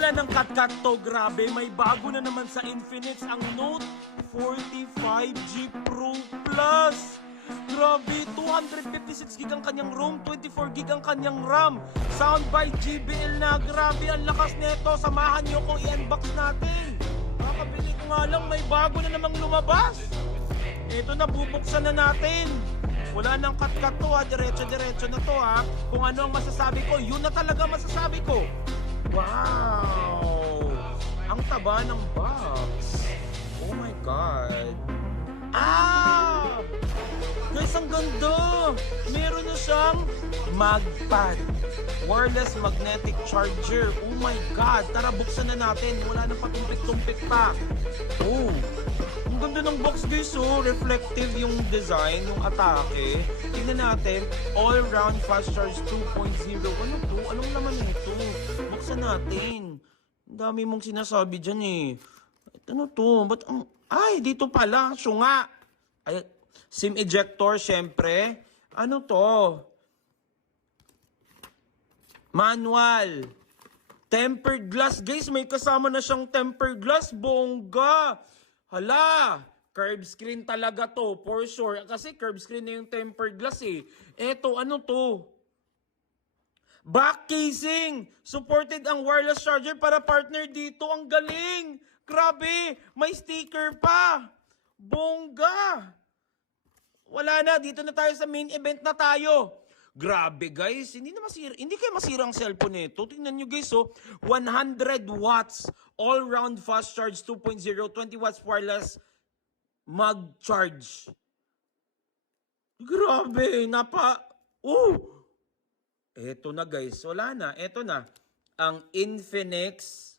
wala ng cut-cut to, grabe. May bago na naman sa Infinix ang Note 40 5G Pro Plus. Grabe, 256GB ang kanyang ROM, 24GB ang kanyang RAM. Sound by JBL na, grabe, ang lakas nito. Samahan niyo kung i-unbox natin. Kakabili ko nga lang, may bago na namang lumabas. Ito na, bubuksan na natin. Wala nang cut-cut to ha, diretso-diretso na to ha. Kung ano ang masasabi ko, yun na talaga masasabi ko. Wow! Ang taba ng box. Oh my God. Ah! Guys, ang ganda! Meron na siyang magpad. Wireless magnetic charger. Oh my God! Tara, buksan na natin. Wala nang patumpik-tumpik pa. Oh! Ang ganda ng box guys, oh. Reflective yung design, yung atake. Tingnan natin. All-round fast charge 2.0. Ano to? Anong naman ito? Buksan natin. Ang dami mong sinasabi dyan eh. Ano to? Ba't ang... Ay, dito pala. Syunga. Ay, SIM ejector, syempre. Ano to? Manual. Tempered glass. Guys, may kasama na siyang tempered glass. Bongga. Hala. Curved screen talaga to. For sure. Kasi curved screen na yung tempered glass eh. Eto, ano to? Back casing! Supported ang wireless charger para partner dito. Ang galing! Grabe! May sticker pa! Bongga! Wala na, dito na tayo sa main event na tayo. Grabe guys, hindi kayo masira ang cellphone nito. Tingnan nyo guys, oh, 100 watts all-round fast charge 2.0, 20 watts wireless mag-charge. Grabe, eto na guys, wala na, eto na. Ang Infinix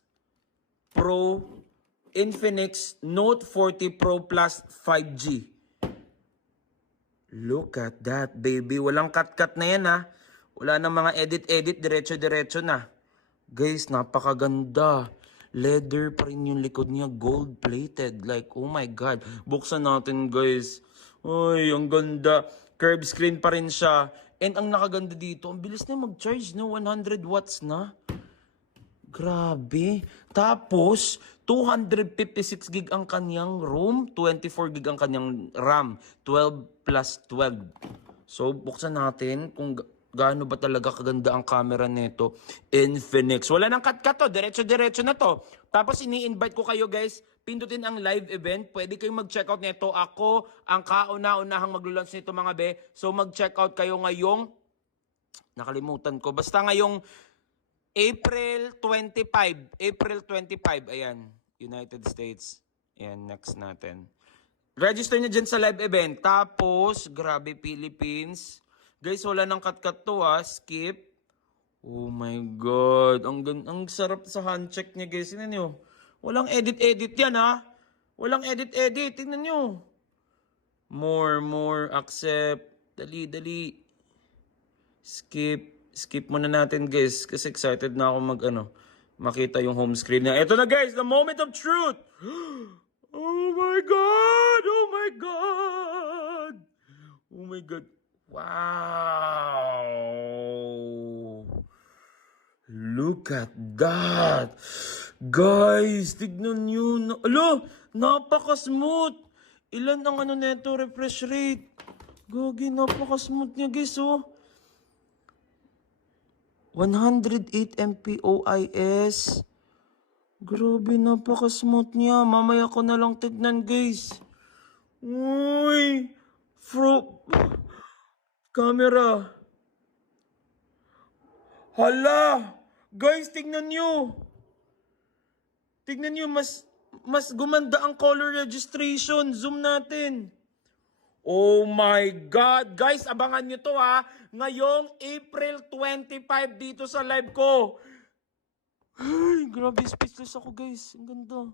Note 40 Pro Plus 5G. Look at that, baby. Walang cut-cut na yan, ha. Wala na mga edit-edit, diretso-diretso na. Guys, napakaganda. Leather pa rin yung likod niya, gold-plated. Like, oh my God. Buksan natin, guys. Ay, ang ganda. Curved screen pa rin siya. And ang nakaganda dito, ang bilis na mag-charge, no? 100 watts na. Grabe. Tapos, 256GB ang kanyang ROM, 24GB ang kanyang RAM, 12 plus 12. So, buksan natin kung gaano ba talaga kaganda ang camera nito. Infinix. Wala nang cut-cut to. Diretso-diretso na to. Tapos, ini-invite ko kayo guys. Pindutin ang live event. Pwede kayong mag-checkout nito. Ako, ang kauna-unahang maglulunch nito mga be. So, mag-checkout kayo ngayong, nakalimutan ko. Basta ngayong April 25. April 25. Ayan. United States. Ayan. Next natin. Register nyo dyan sa live event. Tapos, grabe Philippines. Guys, wala nang cut-cut to ha. Skip. Oh my God. Ang sarap sa hand check niya guys. Tingnan nyo. Walang edit-edit yan ha. Walang edit-edit. Tingnan nyo. More. Accept. Dali. Skip. Skip muna natin guys kasi excited na ako makita yung home screen niya. Ito na guys, the moment of truth. Oh my God! Oh my God! Oh my God. Wow! Look at that! Guys, tignan nyo. Alo, napaka-smooth. Ilan ang neto refresh rate? Gogi, napaka-smooth niya guys oh. 108 MPOIS. Grabe, napaka-smooth niya. Mamaya ko na lang tignan, guys. Uy! Camera. Hala! Guys, tignan nyo. Tignan nyo, mas gumanda ang color registration. Zoom natin. Oh my God! Guys, abangan nyo to ha. Ngayong April 25 dito sa live ko. Ay, grabe, speechless ako guys. Ang ganda.